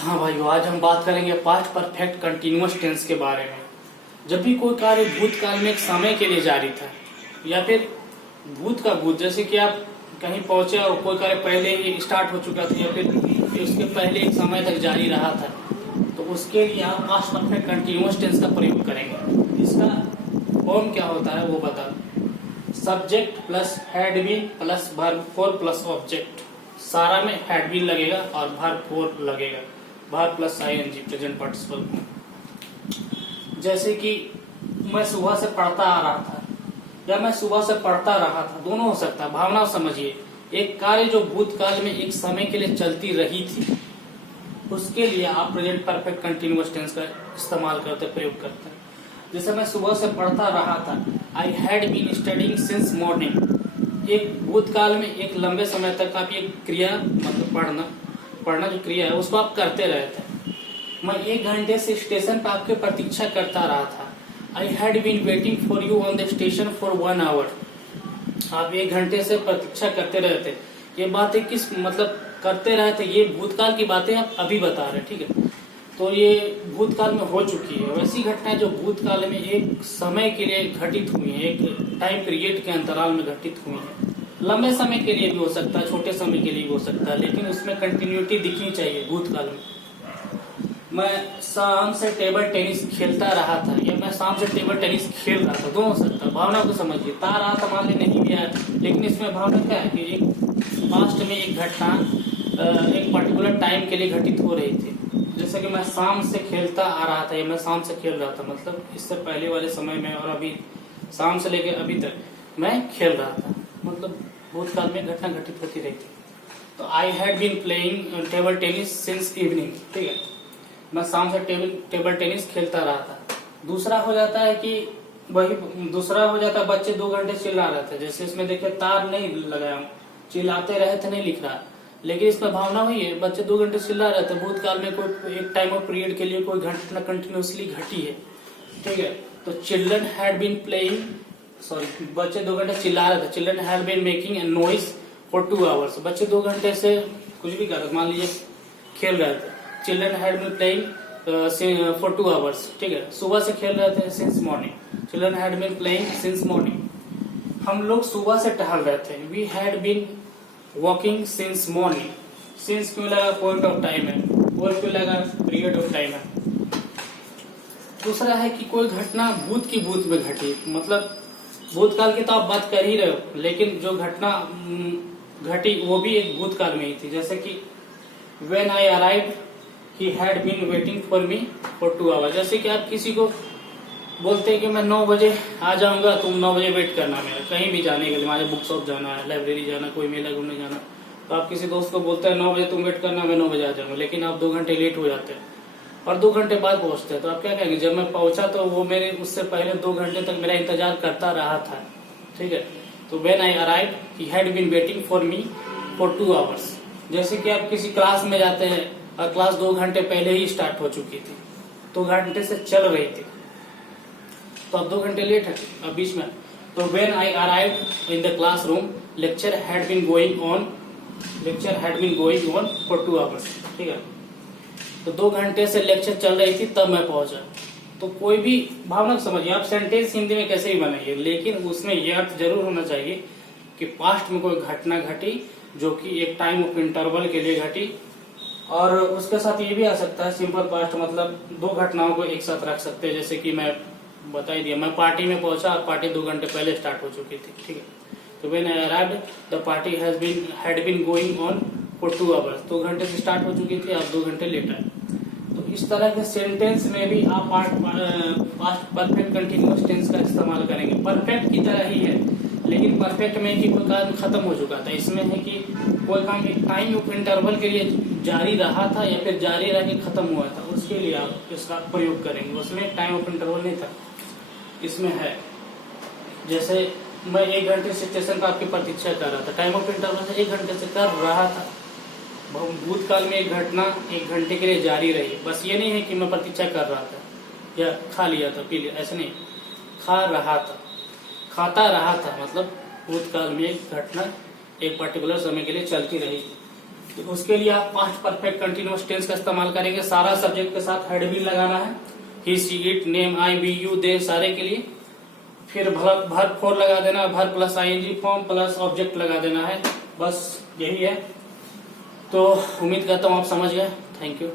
हाँ भाइयों, आज हम बात करेंगे पास्ट परफेक्ट कंटिन्यूअस टेंस के बारे में। जब भी कोई कार्य भूतकाल में एक समय के लिए जारी था या फिर भूत का भूत, जैसे कि आप कहीं पहुंचे और कोई कार्य पहले ही स्टार्ट हो चुका था या फिर उसके पहले एक समय तक जारी रहा था, तो उसके लिए आप पास्ट परफेक्ट कंटिन्यूअस टेंस का प्रयोग करेंगे। इसका फॉर्म क्या होता है वो बता दो। Subject plus had been plus verb four plus object. सारा में हैड बीन लगेगा और वर्ब फोर लगेगा, verb plus ING present participle. जैसे कि मैं सुबह से पढ़ता आ रहा था या मैं सुबह से पढ़ता रहा था, दोनों हो सकता है। भावना समझिए, एक कार्य जो भूतकाल में एक समय के लिए चलती रही थी, उसके लिए आप प्रेजेंट परफेक्ट कंटिन्यूअस टेंस का इस्तेमाल करते, प्रयोग करते हैं। जैसे मैं सुबह से पढ़ता रहा था, I had been studying since morning. एक भूतकाल में एक लंबे समय तक आप ये क्रिया, मतलब पढ़ना जो क्रिया है उसको आप करते रहे थे। मैं 1 घंटे से स्टेशन पर आपके प्रतीक्षा करता रहा था। I had been waiting for you on the station for 1 hour. आप 1 घंटे से प्रतीक्षा करते रहे थे। ये बातें किस मतलब करते रहे थे, ये भूतकाल की बातें आप अभी बता रहे हैं, ठीक है। तो ये भूतकाल में हो चुकी है। वैसी घटनाएं जो भूतकाल में एक समय के लिए घटित हुई है, एक टाइम पीरियड के अंतराल में घटित हुई है। लंबे समय के लिए भी हो सकता है, छोटे समय के लिए भी हो सकता है, लेकिन उसमें कंटिन्यूटी दिखनी चाहिए भूतकाल में। मैं शाम से टेबल टेनिस खेलता रहा था या मैं शाम से टेबल टेनिस खेल रहा था, दोनों हो सकता है। भावना को समझिए, ता रहा था मान ली नहीं भी आया, लेकिन इसमें भावना क्या है कि एक पास्ट में एक घटना एक पर्टिकुलर टाइम के लिए घटित हो रही थी। जैसे कि मैं शाम से खेलता आ रहा था या मैं शाम से खेल रहा था, मतलब इससे पहले वाले समय में और अभी शाम से लेकर अभी तक मैं खेल रहा था, मतलब भूतकाल में घटना घटित होती रही थी। तो I had been playing table tennis since evening, ठीक है। मैं शाम से टेबल टेनिस खेलता रहा था। दूसरा हो जाता है कि दूसरा हो जाता है बच्चे 2 घंटे चिल्ला रहे थे। जैसे इसमें देखिए तार नहीं लगाया हूँ, चिल्लाते रहे थे नहीं लिख रहा, लेकिन इसमें भावना हुई है बच्चे 2 घंटे चिल्ला रहे थे। भूतकाल में कोई एक टाइम ऑफ पीरियड के लिए कोई घटना कंटिन्यूसली घटी है, ठीक है। तो children had been playing, sorry, बच्चे 2 घंटे चिल्ला रहे थे। Children had been making a noise for 2 hours. बच्चे 2 घंटे से कुछ भी कर रहे थे, मान लीजिए खेल रहे थे। Children had been playing for 2 hours, ठीक है। सुबह से खेल रहे थे since morning. Children had been playing since morning. हम लोग सुबह से टहल रहे थे। We had been walking since morning. Since क्यों लगा, पॉइंट ऑफ टाइम है, और क्यों लगा, पीरियड ऑफ टाइम है। दूसरा है कि कोई घटना भूत की भूत में घटी, मतलब भूतकाल की तो आप बात कर ही रहे हो, लेकिन जो घटना घटी वो भी एक भूतकाल में ही थी। जैसे कि when I arrived he had been waiting for me for 2 hours. जैसे कि आप किसी को बोलते हैं कि मैं 9 बजे आ जाऊंगा, तुम 9 बजे वेट करना मेरा, कहीं भी जाने के लिए, मुझे बुक शॉप जाना है, लाइब्रेरी जाना, कोई मेला घूमने जाना, तो आप किसी दोस्त को बोलते हैं 9 बजे तुम वेट करना, मैं 9 बजे आ जाऊंगा, लेकिन आप 2 घंटे लेट हो जाते हैं और 2 घंटे बाद पहुंचते हैं। तो आप क्या कहेंगे, जब मैं पहुंचा तो वो मेरे उससे पहले 2 घंटे तक मेरा इंतजार करता रहा था, ठीक है। तो when I arrived he had been waiting for me for 2 hours. जैसे कि आप किसी क्लास में जाते हैं और क्लास 2 घंटे पहले ही स्टार्ट हो चुकी थी, 2 घंटे से चल रही थी, तो अब 2 घंटे लेट है अब बीच में। तो when I arrived in the classroom lecture had been going on for 2 hours, ठीक है। तो 2 घंटे से लेक्चर चल रही थी तब मैं पहुंचा। तो कोई भी भावना समझिए, आप सेंटेंस हिंदी में कैसे भी बनाइए, लेकिन उसमें यह अर्थ जरूर होना चाहिए कि पास्ट में कोई घटना घटी जो कि एक टाइम ऑफ इंटरवल के लिए घटी। और उसके साथ ये भी आ सकता है सिंपल पास्ट, मतलब 2 घटनाओं को एक साथ रख सकते हैं। जैसे कि मैं बता ही दिया, मैं पार्टी में पहुंचा और पार्टी 2 घंटे पहले स्टार्ट हो चुकी थी, ठीक है। तो when I arrived the party had been going on for 2 hours. 2 घंटे से स्टार्ट हो चुकी थी, आप 2 घंटे लेट आए। तो इस तरह के सेंटेंस में भी आप पास्ट परफेक्ट कंटिन्यूअस टेंस का इस्तेमाल करेंगे। परफेक्ट की तरह ही है, लेकिन परफेक्ट में कि कोई काम खत्म हो चुका था, इसमें है कि कोई काम एक टाइम ऑफ इंटरवल के लिए जारी रहा था या फिर जारी रह के खत्म हुआ था, उसके लिए आप इसका प्रयोग करेंगे। उसमें टाइम ऑफ इंटरवल नहीं था, इसमें है। जैसे मैं 1 घंटे से स्टेशन पर आपकी प्रतीक्षा कर रहा था, टाइम ऑफ इंटरवल से 1 घंटे से कर रहा था। भूतकाल में एक घटना 1 घंटे के लिए जारी रही। बस ये नहीं है कि मैं प्रतीक्षा कर रहा था या खा लिया था, पी लिया, ऐसा नहीं, खा रहा था, खाता रहा था, मतलब भूतकाल में एक घटना एक पर्टिकुलर समय के लिए चलती रही। तो उसके लिए आप पास्ट परफेक्ट कंटिन्यूअस टेंस का इस्तेमाल करेंगे। सारा सब्जेक्ट के साथ हेड भी लगाना है, he she it name I we you they सारे के लिए। फिर भर फोर लगा देना, verb plus ING form plus object लगा देना है, बस यही है। तो उम्मीद करता हूँ आप समझ गए। Thank you.